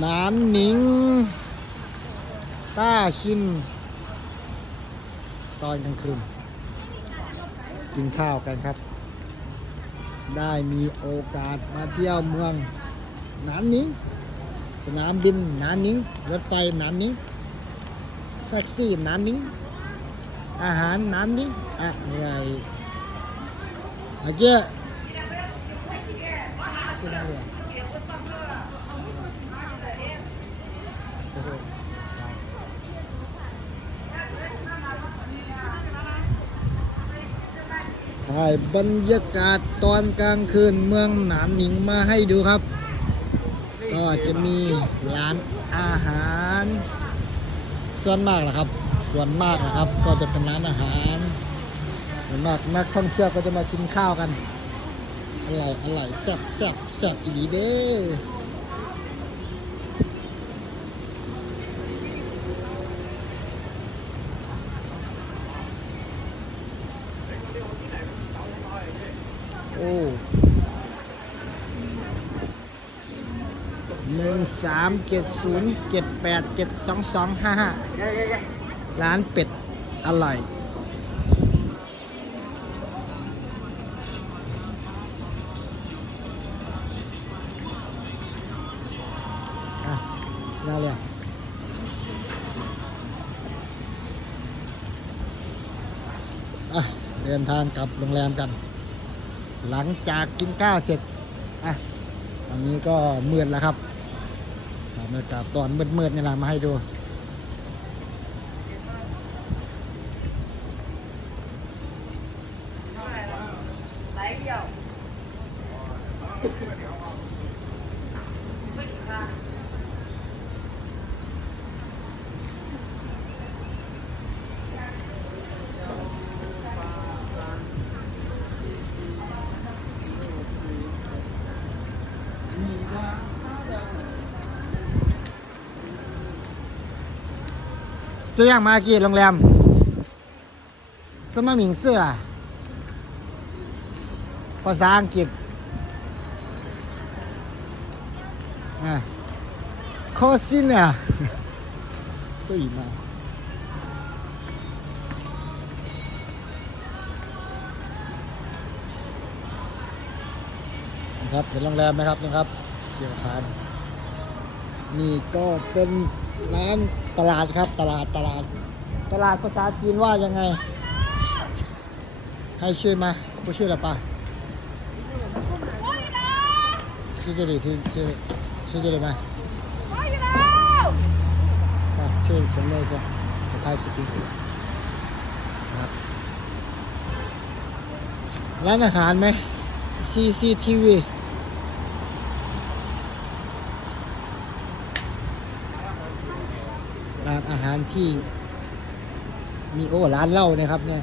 หนานหนิง ต้าชิน ตอนกลางคืน กินข้าวกันครับ ได้มีโอกาสมาเที่ยวเมืองหนานหนิง สนามบินหนานหนิง รถไฟหนานหนิง แท็กซี่หนานหนิง อาหารหนานหนิง อะอะไรอาเจ้ชื่ออะไรอะโอ้โห ถ่ายบรรยากาศตอนกลางคืนเมืองหนานหนิงมาให้ดูครับ ก็จะมีร้านอาหาร ส่วนมากนะครับ ส่วนมากนะครับ ก็จะเป็นร้านอาหาร ส่วนมากนักท่องเที่ยวก็จะมากินข้าวกันอร่อยอร่อยแซ่บแซ่บแซ่บอีหลีเด้อโอ้หนึ่ง สามเจ็ดศูนย์เจ็ดแปดเจ็ดสองสองห้าห้าร้านเป็ดอร่อยอะน่าเลยอะเดินทางกลับโรงแรมกัน หลังจากกินข้าวเสร็จอะตอนนี้ก็มืดแล้วครับ บรรยากาศตอนมืดๆนี่แหละมาให้ดู 这样มากี่โรงแรมสมหมิงเสื้อ ภาษาอังกฤษอะโคซินเนี่ยตัวอีมานะครับเป็นโรงแรมนะครับนะครับเดี๋ยวทานนี่ก็เป็นร้าน ตลาดครับตลาดตลาด ตลาดภาษาจีนว่ายังไง ให้ชื่อมาผู้ชื่ออะไรปะชื่อเจริญที่ชื่อชื่อเจริญไหมชื่อสมเลยจ้ะภาษาจีนครับร้านอาหารไหม CCTV านที่มีโอ้ร้านเหล้านะครับเนี่ย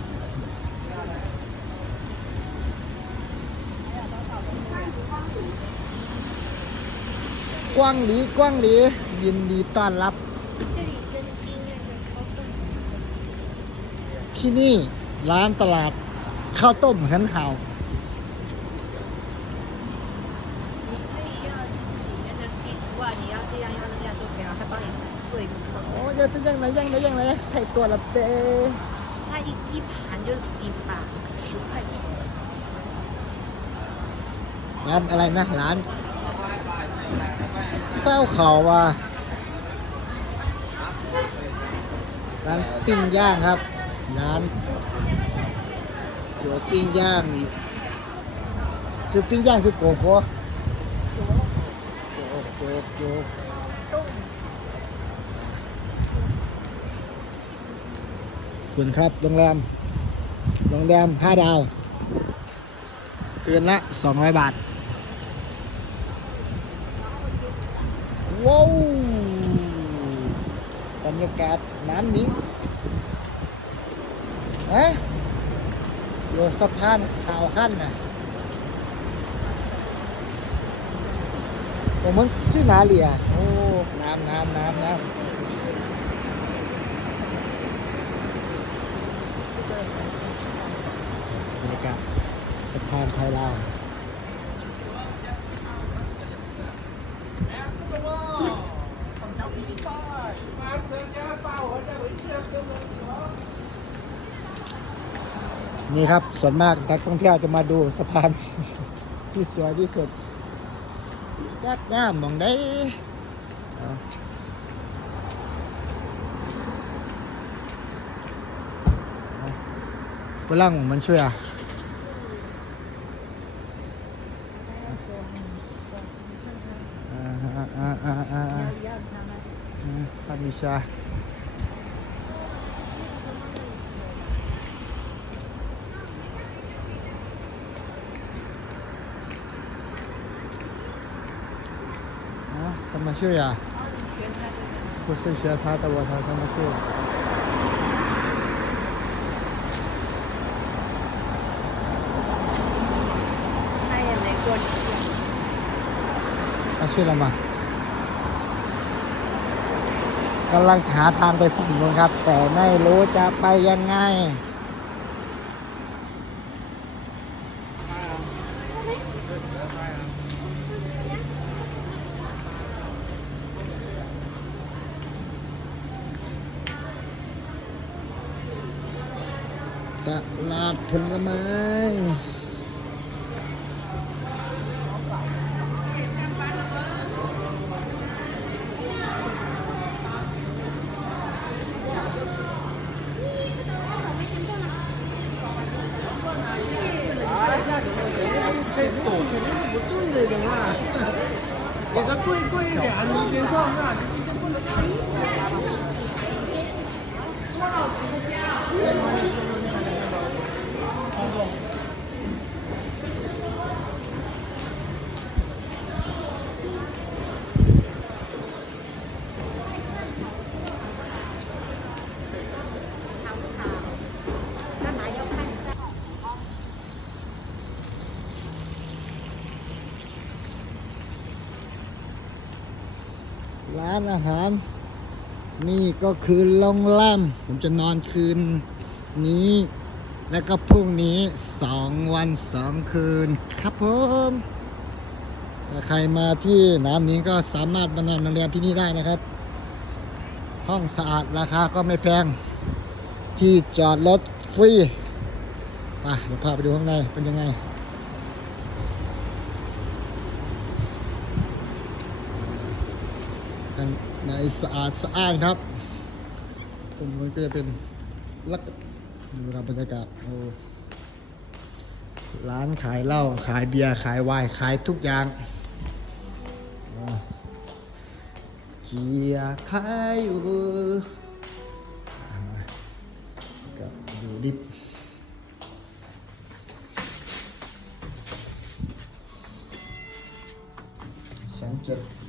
กว้างหลีกว้างหลียินดีต้อนรับ ที่นี่ร้านตลาดข้าวต้มหันเห่า 做一个扣。 โอ้ยจะยังไงยังไงยังไงใส่ตัวละเต้ 它一一盘就是十把，十块钱。 ร้านอะไรนะ ร้านเต้าเขาว่ะร้านปิ้งย่างครับ ร้านเดี๋ยวปิ้งย่างซื้อปิ้งย่างซื้อโกโก้โกโก้โก คุณครับโรงแรมโรงแรมห้าดาว คืนละสองร้อยบาท ว้าวบรรยากาศน้ำนี้อะโยสะพานขาวขั้นน่ะโอ้มันชื่อนาเลียโอ้ น้ำน้ำน้ำน้ำ บรรยากาศสะพานไทยลาวนี่ครับ ส่วนมากนักท่องเที่ยวจะมาดูสะพาน ที่สวยที่สุดจัดงามมองได้ 不让我们去啊？嗯嗯嗯嗯嗯嗯嗯嗯看一下啊怎么去呀不是学他的我才怎么去 อาชื่อละมากำลังหาทางไปฝั่งนู้นครับ แต่ไม่รู้จะไปยังไงตลาดผลไม้ Thank you. ร้านอาหาร นี่ก็คือโรงแรมผมจะนอนคืนนี้ แล้วก็พรุ่งนี้สองวันสองคืนครับผมใครมาที่น้ำนี้ก็สามารถมานอนโรงแรมที่นี่ได้นะครับ ห้องสะอาดราคาก็ไม่แพง ที่จอดรถฟรีไปเดี๋ยวพาไปดูข้างในเป็นยังไง ข้าง ในสะอาดสะอ้านครับ ตรงนู้ก็จะเป็นลักดูครับบรรยากาศโอ้ร้านขายเหล้าขายเบียร์ขายไวน์ขายทุกอย่างเจียขายอยู่อ่าก็ดูดิบชั้นเจ็ด